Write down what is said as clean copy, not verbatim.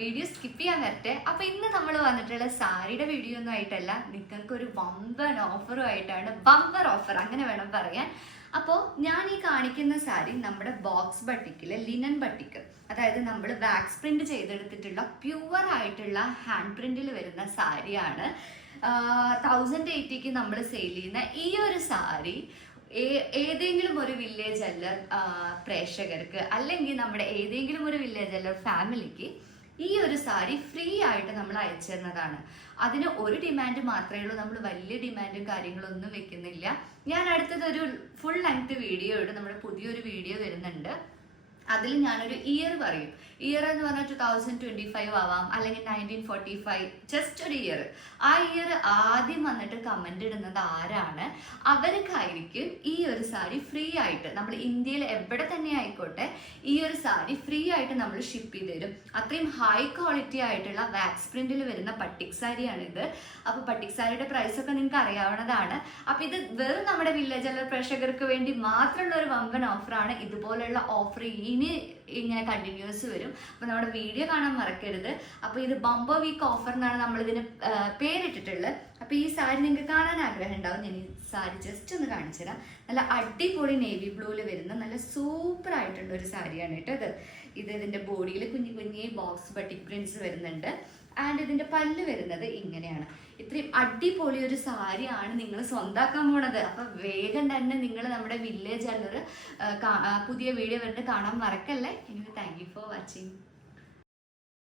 Video skip ചെയ്യാൻ വരട്ടെ. അപ്പോൾ ഇന്ന് നമ്മൾ വന്നിട്ടുള്ള സാരിയുടെ വീഡിയോ ഒന്നും ആയിട്ടല്ല, നിങ്ങൾക്ക് ഒരു ബമ്പർ ഓഫറും ആയിട്ടാണ്. ബമ്പർ ഓഫർ അങ്ങനെ വേണം പറയാൻ. അപ്പോൾ ഞാൻ ഈ കാണിക്കുന്ന സാരി നമ്മുടെ ബോക്സ് ബട്ടിക്കിൽ ലിനൻ ബട്ടിക്ക്, അതായത് നമ്മൾ വാക്സ് പ്രിന്റ് ചെയ്തെടുത്തിട്ടുള്ള പ്യുവർ ആയിട്ടുള്ള ഹാൻഡ് പ്രിന്റിൽ വരുന്ന സാരിയാണ്. 1080ക്ക് നമ്മൾ സെയിൽ ചെയ്യുന്ന ഈ ഒരു സാരി ഏതെങ്കിലും ഒരു വില്ലേജ് അല്ലർ പ്രേക്ഷകർക്ക് അല്ലെങ്കിൽ നമ്മുടെ ഏതെങ്കിലും ഒരു വില്ലേജ് അല്ലർ ഫാമിലിക്ക് ഈ ഒരു സാരി ഫ്രീ ആയിട്ട് നമ്മൾ അയച്ചു തരുന്നതാണ്. അതിന് ഒരു ഡിമാൻഡ് മാത്രമേ ഉള്ളൂ, നമ്മൾ വലിയ ഡിമാൻഡും കാര്യങ്ങളൊന്നും വെക്കുന്നില്ല. ഞാൻ അടുത്തതൊരു ഫുൾ ലെങ്ത് വീഡിയോ ഇടും, നമ്മുടെ പുതിയൊരു വീഡിയോ വരുന്നുണ്ട്. അതിൽ ഞാനൊരു ഇയർ പറയും. ഇയർ എന്ന് പറഞ്ഞാൽ 2025 ആവാം, അല്ലെങ്കിൽ 1945, ജസ്റ്റ് ഒരു ഇയർ. ആ ഇയർ ആദ്യം വന്നിട്ട് കമന്റ് ഇടുന്നത് ആരാണ്, അവർക്കായിരിക്കും ഈ ഒരു സാരി ഫ്രീ ആയിട്ട്, നമ്മൾ ഇന്ത്യയിൽ എവിടെ തന്നെ ആയിക്കോട്ടെ, ഈ ഒരു സാരി ഫ്രീ ആയിട്ട് നമ്മൾ ഷിപ്പ് ചെയ്ത് തരും. അത്രയും ഹൈ ക്വാളിറ്റി ആയിട്ടുള്ള വാക്സ് പ്രിന്റിൽ വരുന്ന പട്ടിക് സാരിയാണ് ഇത്. അപ്പോൾ പട്ടിക് സാരിയുടെ പ്രൈസ് ഒക്കെ നിങ്ങൾക്ക് അറിയാവുന്നതാണ്. അപ്പോൾ ഇത് വെറും നമ്മുടെ വില്ലേജ് അല്ലർ പ്രേക്ഷകർക്ക് വേണ്ടി മാത്രമുള്ള ഒരു വമ്പൻ ഓഫറാണ്. ഇതുപോലെയുള്ള ഓഫർ ഇങ്ങനെ കണ്ടിന്യൂസ് വരും. അപ്പോൾ നമ്മുടെ വീഡിയോ കാണാൻ മറക്കരുത്. അപ്പോൾ ഇത് ബമ്പർ വീക്ക് ഓഫർ എന്നാണ് നമ്മളിതിന് പേരിട്ടിട്ടുള്ളത്. അപ്പോൾ ഈ സാരി നിങ്ങൾക്ക് കാണാൻ ആഗ്രഹം ഉണ്ടാവും. ഞാൻ ഈ സാരി ജസ്റ്റ് ഒന്ന് കാണിച്ചു തരാം. നല്ല അടിപൊളി നേവി ബ്ലൂവിൽ വരുന്ന നല്ല സൂപ്പർ ആയിട്ടുള്ള ഒരു സാരിയാണ് കേട്ടോ ഇത്. ഇതിൻ്റെ ബോഡിയിൽ കുഞ്ഞു കുഞ്ഞി ബോക്സ് ബട്ടിക് പ്രിന്റ്സ് വരുന്നുണ്ട്. ആൻഡ് ഇതിൻ്റെ പല്ല് വരുന്നത് ഇങ്ങനെയാണ്. ഇത്രയും അടിപൊളി ഒരു സാരിയാണ് നിങ്ങൾ സ്വന്തമാക്കാൻ പോണത്. അപ്പം വേഗം തന്നെ നിങ്ങൾ നമ്മുടെ വില്ലേജ് അല്ലർ പുതിയ വീഡിയോ വരുന്നത് കാണാൻ മറക്കല്ലേ. Thank you for watching.